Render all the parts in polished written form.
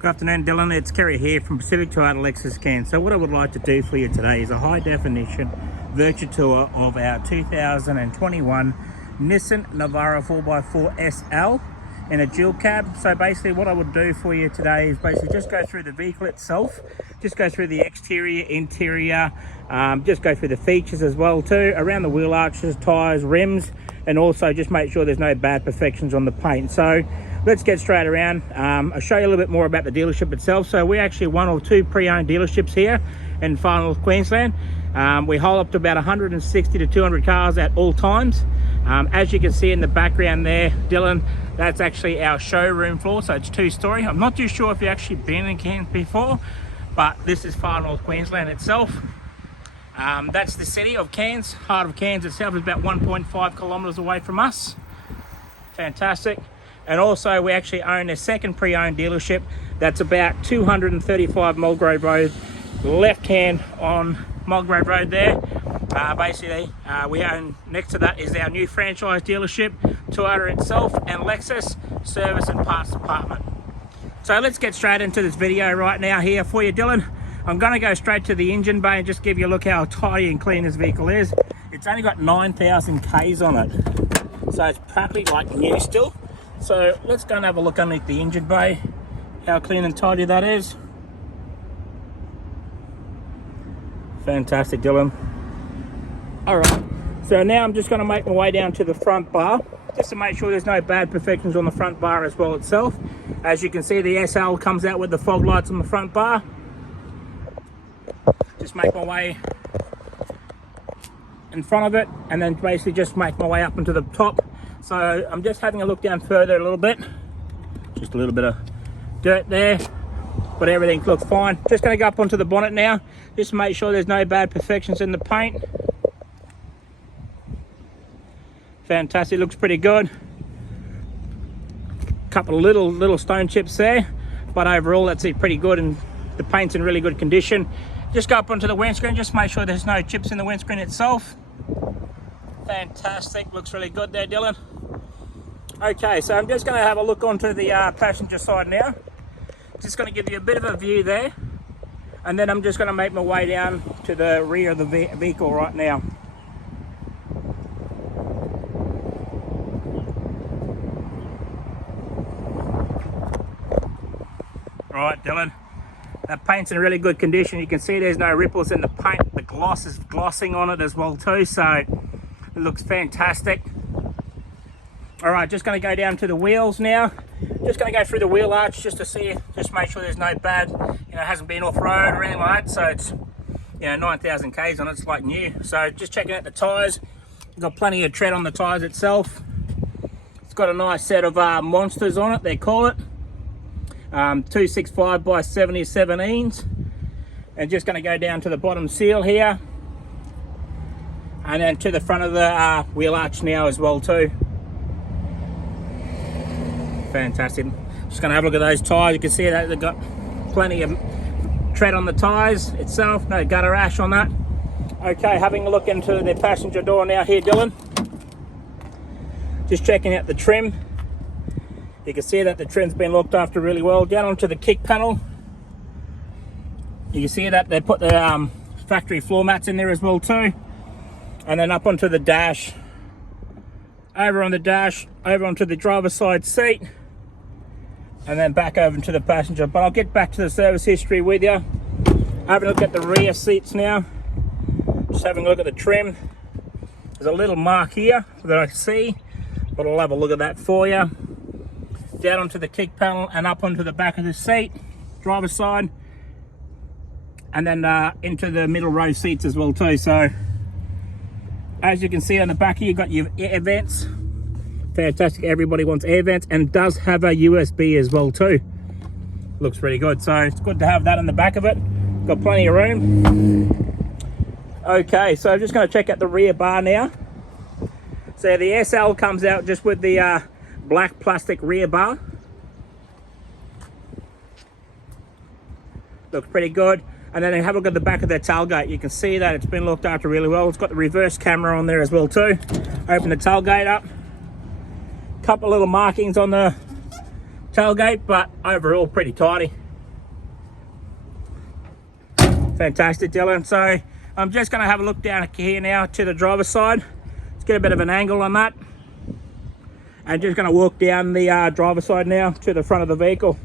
Good afternoon, Dylan. It's Kerry here from Pacific Toyota Lexus Cairns. So what I would like to do for you today is a high definition virtual tour of our 2021 Nissan Navara 4x4 SL in a dual cab. So basically what I would do for you today is basically just go through the vehicle itself, just go through the exterior, interior, just go through the features as well too, around the wheel arches, tyres, rims, and also just make sure there's no bad perfections on the paint. So let's get straight around. I'll show you a little bit more about the dealership itself. So we're actually one or two pre-owned dealerships here in far north Queensland. We hold up to about 160 to 200 cars at all times. As you can see in the background there, Dylan, that's actually our showroom floor, so it's two-story. I'm not too sure if you've actually been in Cairns before, but this is far north Queensland itself. That's the city of Cairns. Heart of Cairns itself is about 1.5 kilometres away from us. Fantastic. And also we actually own a second pre-owned dealership that's about 235 Mulgrave Road, left hand on Mulgrave Road there. Basically we own, next to that is our new franchise dealership, Toyota itself, and Lexus service and parts department. So let's get straight into this video right now here for you, Dylan. I'm going to go straight to the engine bay and just give you a look how tidy and clean this vehicle is. It's only got 9,000 Ks on it, so it's practically like new still. So let's go and have a look underneath the engine bay, how clean and tidy that is. Fantastic, Dylan. Alright, so now I'm just going to make my way down to the front bar, just to make sure there's no bad perfections on the front bar as well itself. As you can see, the SL comes out with the fog lights on the front bar. Just make my way in front of it, and then basically just make my way up into the top. So I'm just having a look down further a little bit, just a little bit of dirt there, but everything looks fine. Just going to go up onto the bonnet now, just to make sure there's no bad perfections in the paint. Fantastic, looks pretty good. Couple of little stone chips there, but overall that's it, pretty good, and the paint's in really good condition. Just go up onto the windscreen, just make sure there's no chips in the windscreen itself. Fantastic, looks really good there, Dylan. Okay, so I'm just going to have a look onto the passenger side now. Just going to give you a bit of a view there, and then I'm just going to make my way down to the rear of the vehicle right now. Right, Dylan, that paint's in really good condition. You can see there's no ripples in the paint. The gloss is glossing on it as well too, so it looks fantastic. All right, just going to go down to the wheels now. Just going to go through the wheel arch just to see, just make sure there's no bad, hasn't been off road or anything like that. So it's, 9,000 Ks on it, it's like new. So just checking out the tyres. Got plenty of tread on the tyres itself. It's got a nice set of monsters on it, they call it. 265 by 70/17s. And just going to go down to the bottom seal here, and then to the front of the wheel arch now as well too. Fantastic. Just going to have a look at those tyres. You can see that they've got plenty of tread on the tyres itself, no gutter ash on that. Okay, having a look into the passenger door now here, Dylan. Just checking out the trim. You can see that the trim's been looked after really well. Down onto the kick panel, you can see that they put the factory floor mats in there as well too. And then up onto the dash, over on the dash, over onto the driver's side seat, and then back over to the passenger. But I'll get back to the service history with you. Having a look at the rear seats now, just having a look at the trim. There's a little mark here that I see, but I'll have a look at that for you. Down onto the kick panel and up onto the back of the seat, driver's side, and then into the middle row seats as well too. So as you can see on the back here, you've got your air vents. Fantastic, everybody wants air vents, and does have a USB as well too. Looks really good, so it's good to have that on the back of it. Got plenty of room. Okay, so I'm just going to check out the rear bar now. So the SL comes out just with the black plastic rear bar. Looks pretty good. And then have a look at the back of the tailgate. You can see that it's been looked after really well. It's got the reverse camera on there as well too. Open the tailgate up. Couple little markings on the tailgate, but overall pretty tidy. Fantastic, Dylan. So I'm just going to have a look down here now to the driver's side. Let's get a bit of an angle on that. And just going to walk down the driver's side now to the front of the vehicle.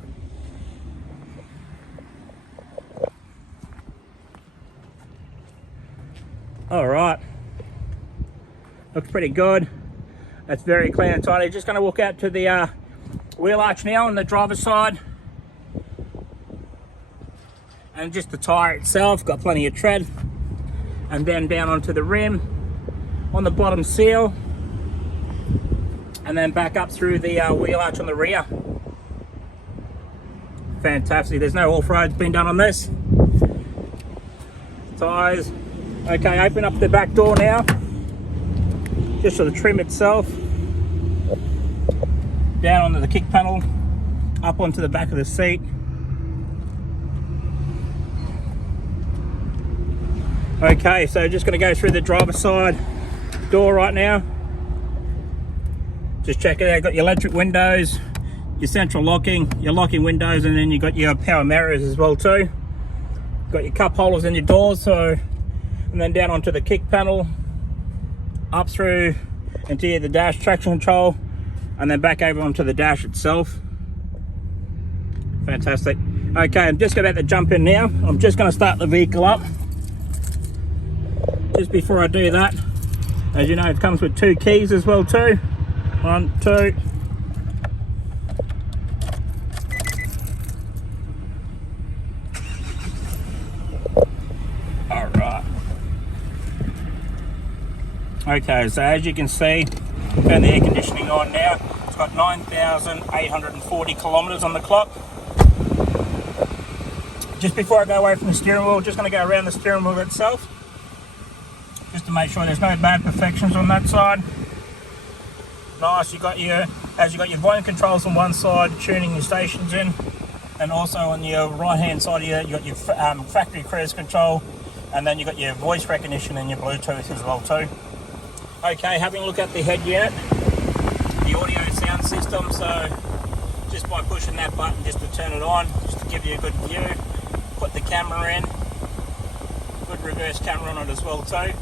All right. Looks pretty good. That's very clean and tidy. Just going to walk out to the wheel arch now on the driver's side. And just the tyre itself, got plenty of tread. And then down onto the rim, on the bottom seal. And then back up through the wheel arch on the rear. Fantastic. There's no off-roads been done on this. Tyres. Okay, open up the back door now. Just for the trim itself. Down onto the kick panel. Up onto the back of the seat. Okay, so just going to go through the driver's side door right now. Just check it out. Got your electric windows, your central locking, your locking windows, and then you got your power mirrors as well too. Got your cup holders in your doors, so, and then down onto the kick panel, up through into the dash traction control, and then back over onto the dash itself. Fantastic. Okay, I'm just about to jump in now. I'm just going to start the vehicle up. Just before I do that, as you know, it comes with 2 keys as well too. 1, 2. All right. Okay, so as you can see, turn the air conditioning on now. It's got 9,840 kilometers on the clock. Just before I go away from the steering wheel, just going to go around the steering wheel itself, just to make sure there's no bad perfections on that side. Nice. You got your volume controls on one side, tuning your stations in, and also on your right hand side here you got your factory cruise control, and then you got your voice recognition and your Bluetooth as well too. Okay, having a look at the head unit, the audio sound system. So just by pushing that button just to turn it on, just to give you a good view. Put the camera in, good reverse camera on it as well too.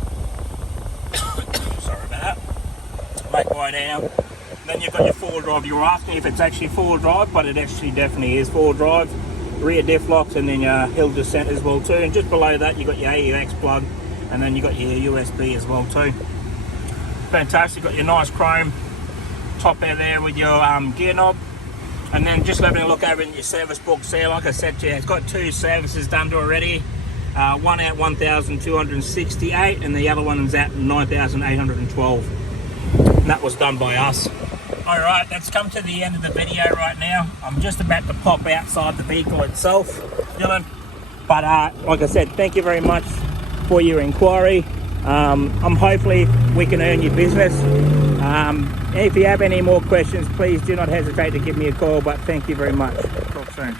Sorry about that. Make way down. Then you've got your 4-wheel drive. You were asking if it's actually 4-wheel drive, but it actually definitely is 4-wheel drive. Rear diff locks, and then your hill descent as well too. And just below that you got your AUX plug, and then you got your USB as well too. Fantastic. Got your nice chrome top there with your gear knob. And then just having a look over in your service books there, like I said to you, it's got 2 services done already. One at 1,268 and the other one is at 9,812. And that was done by us. Alright, that's come to the end of the video right now. I'm just about to pop outside the vehicle itself, Dylan. But like I said, thank you very much for your inquiry. Hopefully we can earn your business. If you have any more questions, please do not hesitate to give me a call, but thank you very much.